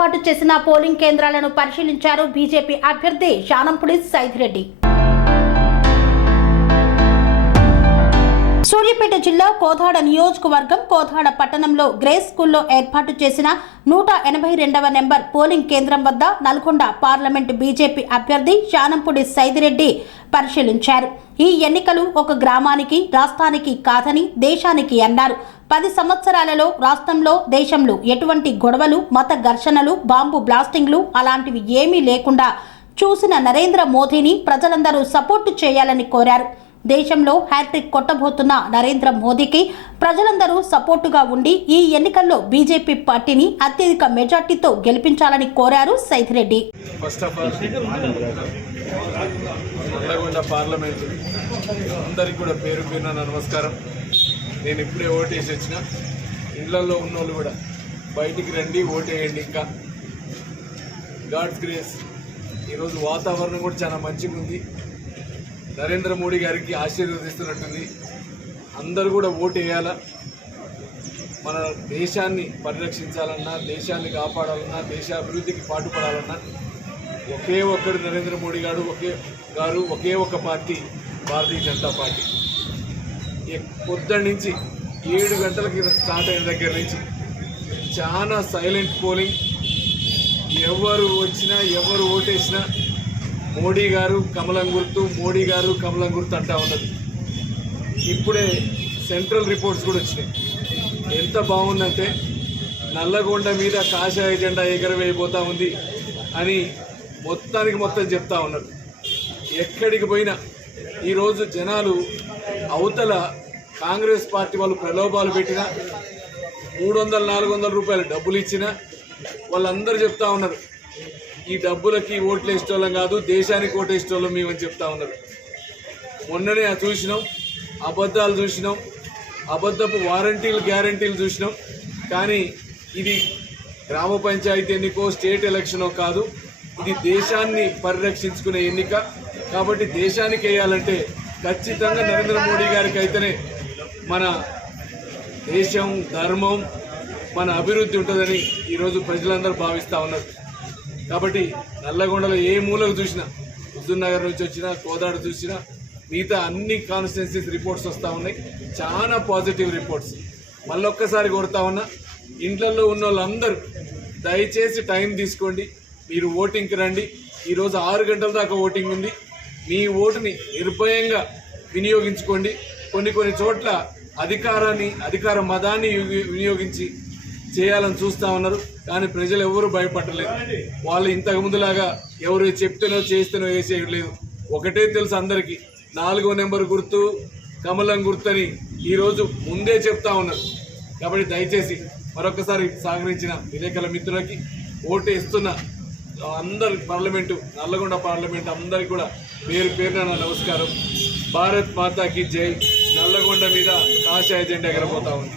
ఏర్పాటు చేసిన పోలింగ్ కేంద్రాలను పరిశీలించారు బీజేపీ అభ్యర్థి శానంపుడి సైదిరెడ్డి. సూర్యాపేట జిల్లా కోదాడ నియోజకవర్గం కోదాడ పట్టణంలో గ్రేస్ స్కూల్లో ఏర్పాటు చేసిన నూట ఎనభై రెండవ నెంబర్ పోలింగ్ కేంద్రం వద్ద నల్గొండ పార్లమెంటు బీజేపీ అభ్యర్థి శానంపూడి సైదిరెడ్డి పరిశీలించారు. ఈ ఎన్నికలు ఒక గ్రామానికి రాష్ట్రానికి కాదని దేశానికి అన్నారు. పది సంవత్సరాలలో రాష్ట్రంలో దేశంలో ఎటువంటి గొడవలు మత ఘర్షణలు బాంబు బ్లాస్టింగ్లు అలాంటివి ఏమీ లేకుండా చూసిన నరేంద్ర మోదీని ప్రజలందరూ సపోర్టు చేయాలని కోరారు. దేశంలో హ్యాట్రిక్ కొట్టబోతున్న నరేంద్ర మోదీకి ప్రజలందరూ సపోర్టుగా ఉండి ఈ ఎన్నికల్లో బీజేపీ పార్టీని అత్యధిక మెజార్టీతో గెలిపించాలని కోరారు Saidireddy first of all parliament అందరికీ కూడా పేరు పేరున నమస్కారం. నేను ఇప్పుడే ఓటేసి వచ్చిన. ఇళ్ళలో ఉన్నోళ్ళు కూడా బయటికి రండి ఓటేయండి ఇంకా. గాడ్స్ గ్రేస్ ఈరోజు వాతావరణం కూడా చాలా మంచిగా ఉంది నరేంద్ర మోడీ గారికి ఆశీర్వదిస్తున్నట్టుంది అందరూ కూడా ఓటు వేయాలా? మన దేశాన్ని పరిరక్షించాలన్నా దేశాన్ని కాపాడాలన్నా దేశ అభివృద్ధికి పాటుపడాలన్నా ఒకే ఒక్కడు నరేంద్ర మోడీ గారు ఒకే గారు ఒకే ఒక పార్టీ భారతీయ జనతా పార్టీ. పొద్దున్న నుంచి ఏడు గంటలకి స్టార్ట్ అయిన దగ్గర నుంచి చాలా సైలెంట్ పోలింగ్. ఎవరు వచ్చినా ఎవరు ఓటేసినా మోడీ గారు కమలం గుర్తు మోడీ గారు కమలం గుర్తు అంటా ఉన్నది. ఇప్పుడే సెంట్రల్ రిపోర్ట్స్ కూడా వచ్చినాయి. ఎంత బాగుందంటే నల్లగొండ మీద కాషాయ జెండా ఎగరవేయబోతా ఉంది అని మొత్తానికి మొత్తం చెప్తా ఉన్నారు. ఎక్కడికి పోయినా ఈరోజు జనాలు అవతల కాంగ్రెస్ పార్టీ వాళ్ళు ప్రలోభాలు పెట్టినా మూడు వందల నాలుగు వందల రూపాయలు డబ్బులు ఇచ్చినా వాళ్ళందరూ చెప్తా ఉన్నారు. ఈ డబ్బులకి ఓట్లు వేసేటోళ్ళం కాదు దేశానికి ఓటు వేసేటోళ్ళం మేమని చెప్తా ఉన్నారు. మొన్ననే చూసినాం అబద్ధాలు చూసినాం అబద్ధపు వారంటీలు గ్యారంటీలు చూసినాం. కానీ ఇది గ్రామ పంచాయతీ ఎన్నికో స్టేట్ ఎలక్షనో కాదు ఇది దేశాన్ని పరిరక్షించుకునే ఎన్నిక. కాబట్టి దేశానికి వేయాలంటే ఖచ్చితంగా నరేంద్ర మోడీ గారికి అయితేనే మన దేశం ధర్మం మన అభివృద్ధి ఉంటుందని ఈరోజు ప్రజలందరూ భావిస్తూ ఉన్నారు. కాబట్టి నల్లగొండలో ఏ మూలకు చూసినా హుజూర్ నగర్ నుంచి వచ్చినా కోదాడ చూసినా మిగతా అన్ని కాన్స్టిట్యున్సీస్ రిపోర్ట్స్ వస్తూ ఉన్నాయి. చాలా పాజిటివ్ రిపోర్ట్స్ మళ్ళొక్కసారి కొడతా ఉన్నా ఇంట్లలో ఉన్న వాళ్ళందరూ దయచేసి టైం తీసుకోండి. మీరు ఓటింగ్కి రండి. ఈరోజు ఆరు గంటల దాకా ఓటింగ్ ఉంది. మీ ఓటుని నిర్భయంగా వినియోగించుకోండి. కొన్ని కొన్ని చోట్ల అధికారాన్ని అధికార మదాన్ని వినియోగించి చేయాలని చూస్తా ఉన్నారు. కానీ ప్రజలు ఎవరు భయపడలేదు వాళ్ళు ఇంతకు ముందులాగా ఎవరు చెప్తేనో చేస్తేనో వేసేయలేదు ఒకటే తెలుసు అందరికీ. నాలుగో నెంబర్ గుర్తు కమలం గుర్తు అని ఈరోజు ముందే చెప్తా ఉన్నారు. కాబట్టి దయచేసి మరొకసారి సహకరించిన విలేకరుల మిత్రులకి ఓటు ఇస్తున్న అందరి పార్లమెంటు నల్లగొండ పార్లమెంట్ అందరికి కూడా పేరు పేరున నమస్కారం. భారత్ మాతాకి జై. నల్లగొండ మీద కాషాయ జెండా ఎగరబోతా ఉంది.